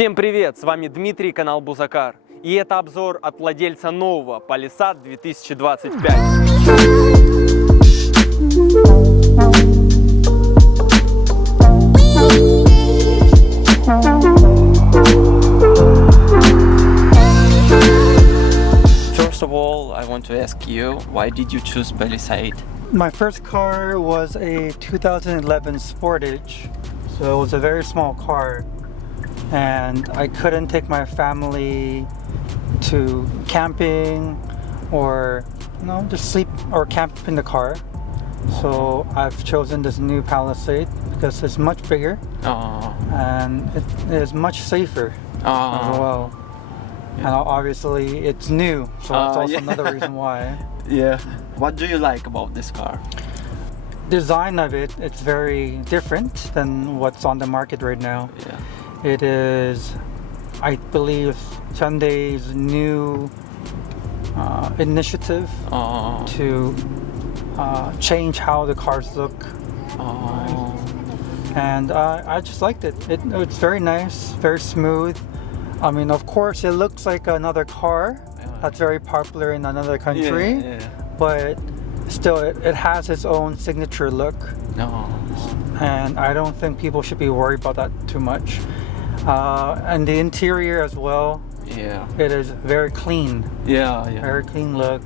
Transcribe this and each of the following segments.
Всем привет! С вами Дмитрий, канал Бузакар. И это обзор от владельца нового Palisade 2025. First of all, I want to ask you, why did you choose Palisade? My first car was a 2011 Sportage, so it was a very small car, and I couldn't take my family to camping or just sleep or camp in the car. So I've chosen this new Palisade because it's much bigger and it is much safer as well. And obviously it's new, so that's also another reason why. Yeah. What do you like about this car? Design of it, it's very different than what's on the market right now. Yeah. It is, I believe, Hyundai's new initiative to change how the cars look. And I just liked it. It's very nice, very smooth. I mean, of course, it looks like another car that's very popular in another country, but still, it has its own signature look. And I don't think people should be worried about that too much. And the interior as well. Yeah. It is very clean. Yeah. Very clean look.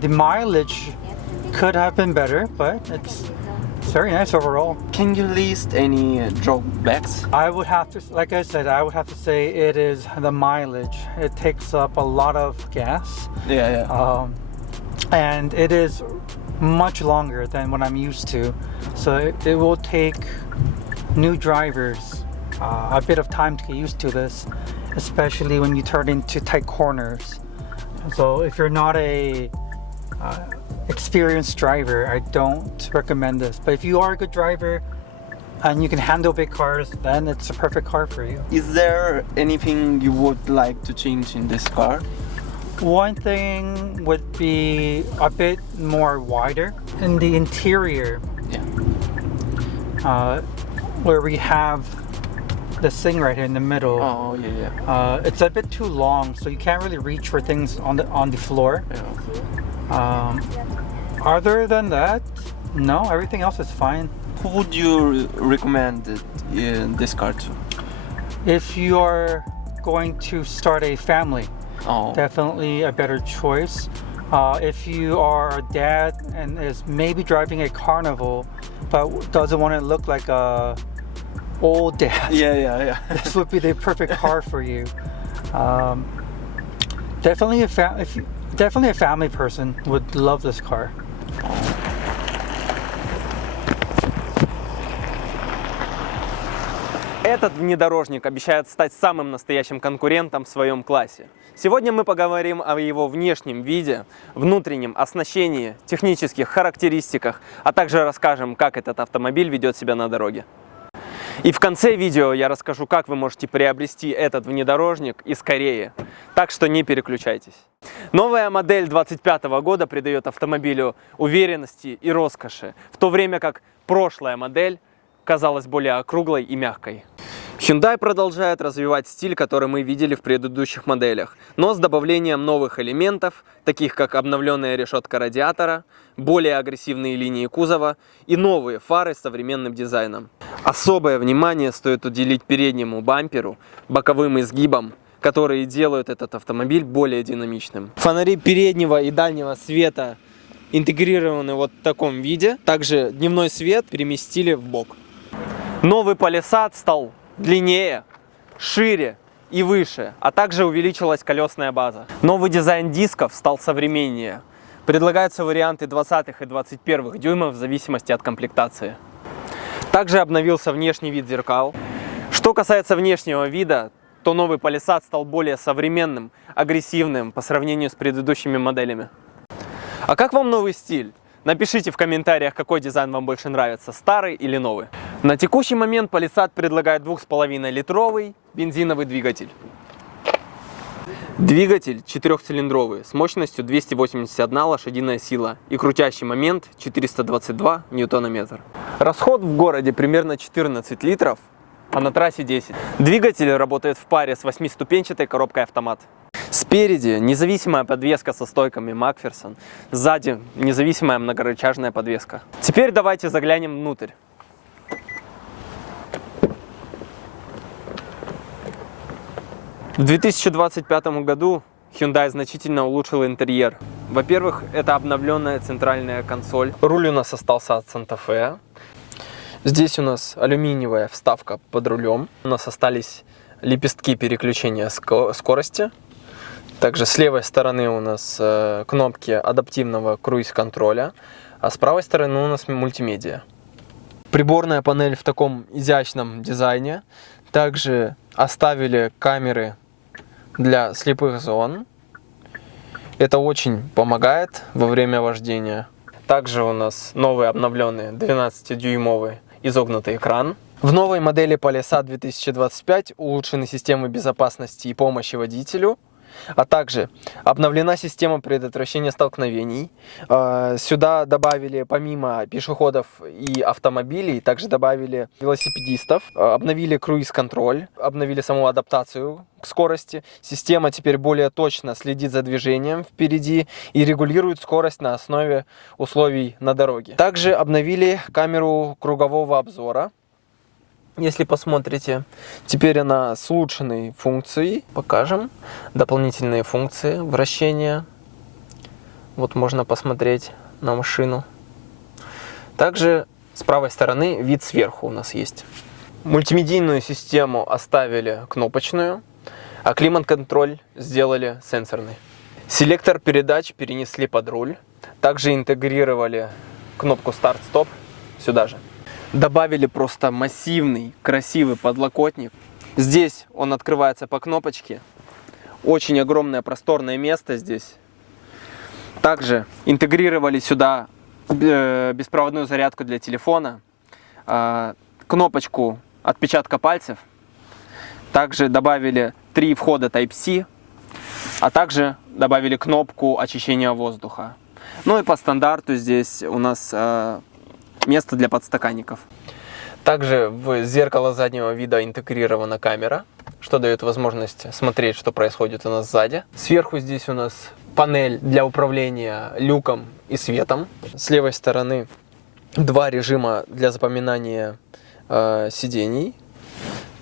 The mileage could have been better, but it's very nice overall. Can you list any drawbacks? I would have to, like I said, I would have to say it is the mileage. It takes up a lot of gas. And it is much longer than what I'm used to. So it will take new drivers a bit of time to get used to this, especially when you turn into tight corners. So if you're not a experienced driver, I don't recommend this. But if you are a good driver and you can handle big cars, then it's a perfect car for you. Is there anything you would like to change in this car? One thing would be a bit more wider in the interior. Where we have this thing right here in the middle. It's a bit too long, so you can't really reach for things on the floor. Other than that, no, everything else is fine. Who would you recommend this car to? If you are going to start a family, definitely a better choice. If you are a dad and is maybe driving a Carnival but doesn't want to look like a old dad, this would be the perfect car for you. Definitely a family person would love this car. Этот внедорожник обещает стать самым настоящим конкурентом в своем классе. Сегодня мы поговорим о его внешнем виде, внутреннем оснащении, технических характеристиках, а также расскажем, как этот автомобиль ведет себя на дороге. И в конце видео я расскажу, как вы можете приобрести этот внедорожник из Кореи, так что не переключайтесь. Новая модель 2025 года придает автомобилю уверенности и роскоши, в то время как прошлая модель казалась более округлой и мягкой. Hyundai продолжает развивать стиль, который мы видели в предыдущих моделях, но с добавлением новых элементов, таких как обновленная решетка радиатора, более агрессивные линии кузова и новые фары с современным дизайном. Особое внимание стоит уделить переднему бамперу, боковым изгибам, которые делают этот автомобиль более динамичным. Фонари переднего и дальнего света интегрированы вот в таком виде, также дневной свет переместили в бок. Новый Palisade стал длиннее, шире и выше, а также увеличилась колесная база. Новый дизайн дисков стал современнее. Предлагаются варианты 20-х и 21-х дюймов в зависимости от комплектации. Также обновился внешний вид зеркал. Что касается внешнего вида, то новый Palisade стал более современным, агрессивным по сравнению с предыдущими моделями. А как вам новый стиль? Напишите в комментариях, какой дизайн вам больше нравится, старый или новый. На текущий момент Palisade предлагает 2,5-литровый бензиновый двигатель. Двигатель 4-цилиндровый с мощностью 281 лошадиная сила и крутящий момент 422 ньютона-метр. Расход в городе примерно 14 литров, а на трассе 10. Двигатель работает в паре с 8-ступенчатой коробкой автомат. Спереди независимая подвеска со стойками Макферсон, сзади независимая многорычажная подвеска. Теперь давайте заглянем внутрь. В 2025 году Hyundai значительно улучшил интерьер. Во-первых, это обновленная центральная консоль. Руль у нас остался от Santa Fe. Здесь у нас алюминиевая вставка под рулем. У нас остались лепестки переключения скорости. Также с левой стороны у нас кнопки адаптивного круиз-контроля, а с правой стороны у нас мультимедиа. Приборная панель в таком изящном дизайне. Также оставили камеры для слепых зон. Это очень помогает во время вождения. Также у нас новый обновленный 12-дюймовый изогнутый экран. В новой модели Palisade 2025 улучшены системы безопасности и помощи водителю, а также обновлена система предотвращения столкновений. Сюда добавили помимо пешеходов и автомобилей, также добавили велосипедистов, обновили круиз-контроль, обновили саму адаптацию к скорости. Система теперь более точно следит за движением впереди и регулирует скорость на основе условий на дороге. Также обновили камеру кругового обзора. Если посмотрите, теперь она с улучшенной функцией. Покажем дополнительные функции вращения. Вот можно посмотреть на машину. Также с правой стороны вид сверху у нас есть. Мультимедийную систему оставили кнопочную, а климат-контроль сделали сенсорный. Селектор передач перенесли под руль. Также интегрировали кнопку старт-стоп сюда же. Добавили просто массивный, красивый подлокотник. Здесь он открывается по кнопочке. Очень огромное просторное место здесь. Также интегрировали сюда беспроводную зарядку для телефона, кнопочку отпечатка пальцев. Также добавили 3 входа Type-C, а также добавили кнопку очищения воздуха. Ну и по стандарту здесь у нас место для подстаканников. Также в зеркало заднего вида интегрирована камера, что дает возможность смотреть, что происходит у нас сзади. Сверху здесь у нас панель для управления люком и светом. С левой стороны 2 режима для запоминания сидений.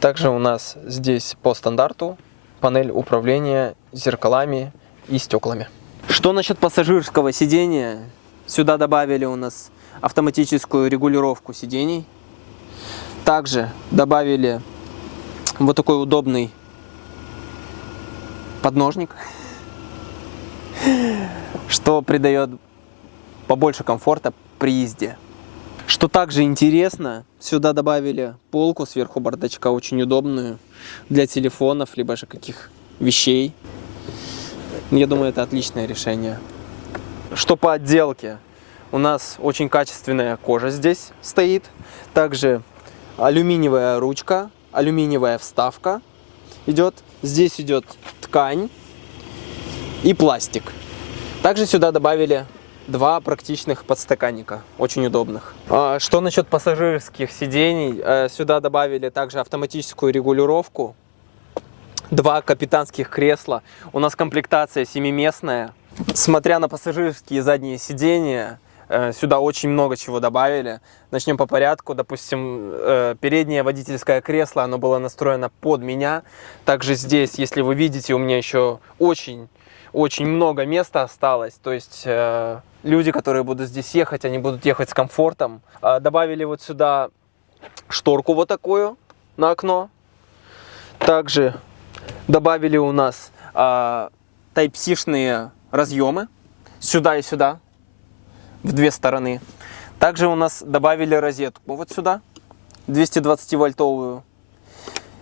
Также у нас здесь по стандарту панель управления зеркалами и стеклами. Что насчет пассажирского сидения? Сюда добавили у нас автоматическую регулировку сидений. Также добавили вот такой удобный подножник, что придает побольше комфорта при езде. Что также интересно, сюда добавили полку сверху бардачка, очень удобную для телефонов, либо же каких вещей. Я думаю, это отличное решение. Что по отделке? У нас очень качественная кожа здесь стоит. Также алюминиевая ручка, алюминиевая вставка идет. Здесь идет ткань и пластик. Также сюда добавили 2 практичных подстаканника, очень удобных. Что насчет пассажирских сидений? Сюда добавили также автоматическую регулировку, 2 капитанских кресла. У нас комплектация 7-местная. Смотря на пассажирские задние сидения, сюда очень много чего добавили. Начнем по порядку. Допустим, переднее водительское кресло, оно было настроено под меня. Также здесь, если вы видите, у меня еще очень много места осталось. То есть люди, которые будут здесь ехать, они будут ехать с комфортом. Добавили вот сюда шторку вот такую на окно. Также добавили у нас Type-C-шные разъемы сюда и сюда, в 2 стороны. Также у нас добавили розетку вот сюда, 220-вольтовую.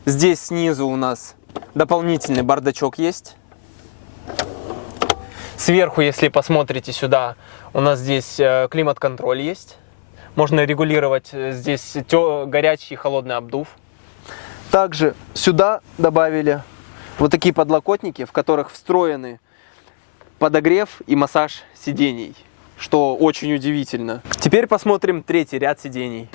Здесь снизу у нас дополнительный бардачок есть. Сверху, если посмотрите сюда, у нас здесь климат-контроль есть. Можно регулировать здесь горячий и холодный обдув. Также сюда добавили вот такие подлокотники, в которых встроены подогрев и массаж сидений, что очень удивительно. Теперь посмотрим 3-й ряд сидений.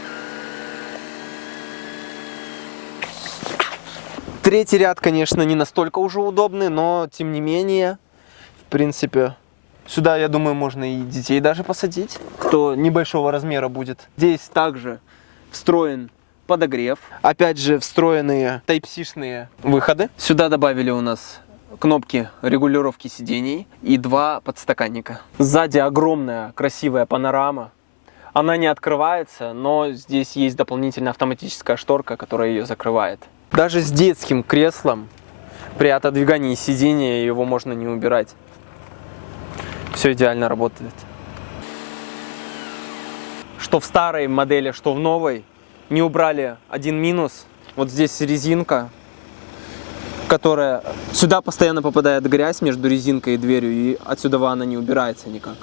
Третий ряд, конечно, не настолько уже удобный, но тем не менее, в принципе, сюда, я думаю, можно и детей даже посадить, кто небольшого размера будет. Здесь также встроен подогрев. Опять же, встроенные Type-C-шные выходы. Сюда добавили у нас кнопки регулировки сидений и 2 подстаканника. Сзади огромная красивая панорама. Она не открывается, но здесь есть дополнительная автоматическая шторка, которая ее закрывает. Даже с детским креслом при отодвигании сидения его можно не убирать. Все идеально работает. Что в старой модели, что в новой, не убрали один минус. Вот здесь резинка, которая... Сюда постоянно попадает грязь между резинкой и дверью, и отсюда она не убирается никак.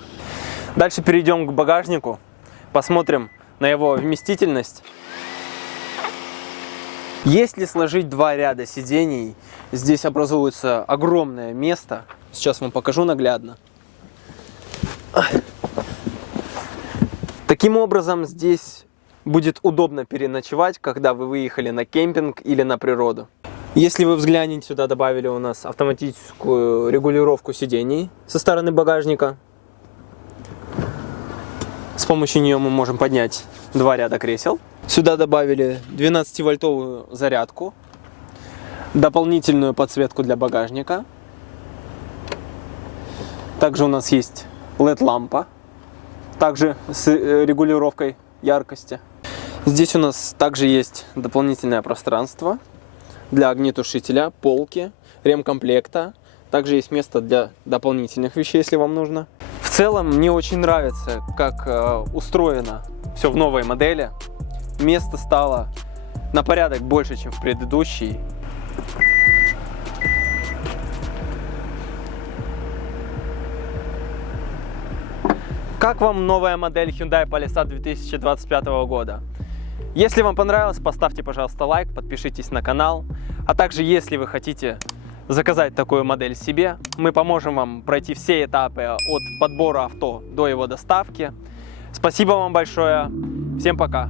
Дальше перейдем к багажнику. Посмотрим на его вместительность. Если сложить 2 ряда сидений, здесь образуется огромное место. Сейчас вам покажу наглядно. Таким образом, здесь будет удобно переночевать, когда вы выехали на кемпинг или на природу. Если вы взглянете, сюда добавили у нас автоматическую регулировку сидений со стороны багажника. С помощью нее мы можем поднять 2 ряда кресел. Сюда добавили 12-вольтовую зарядку, дополнительную подсветку для багажника. Также у нас есть LED-лампа, также с регулировкой яркости. Здесь у нас также есть дополнительное пространство для огнетушителя, полки, ремкомплекта. Также есть место для дополнительных вещей, если вам нужно. В целом, мне очень нравится, как устроено все в новой модели. Места стало на порядок больше, чем в предыдущей. Как вам новая модель Hyundai Palisade 2025 года? Если вам понравилось, поставьте, пожалуйста, лайк, подпишитесь на канал. А также, если вы хотите заказать такую модель себе, мы поможем вам пройти все этапы от подбора авто до его доставки. Спасибо вам большое. Всем пока.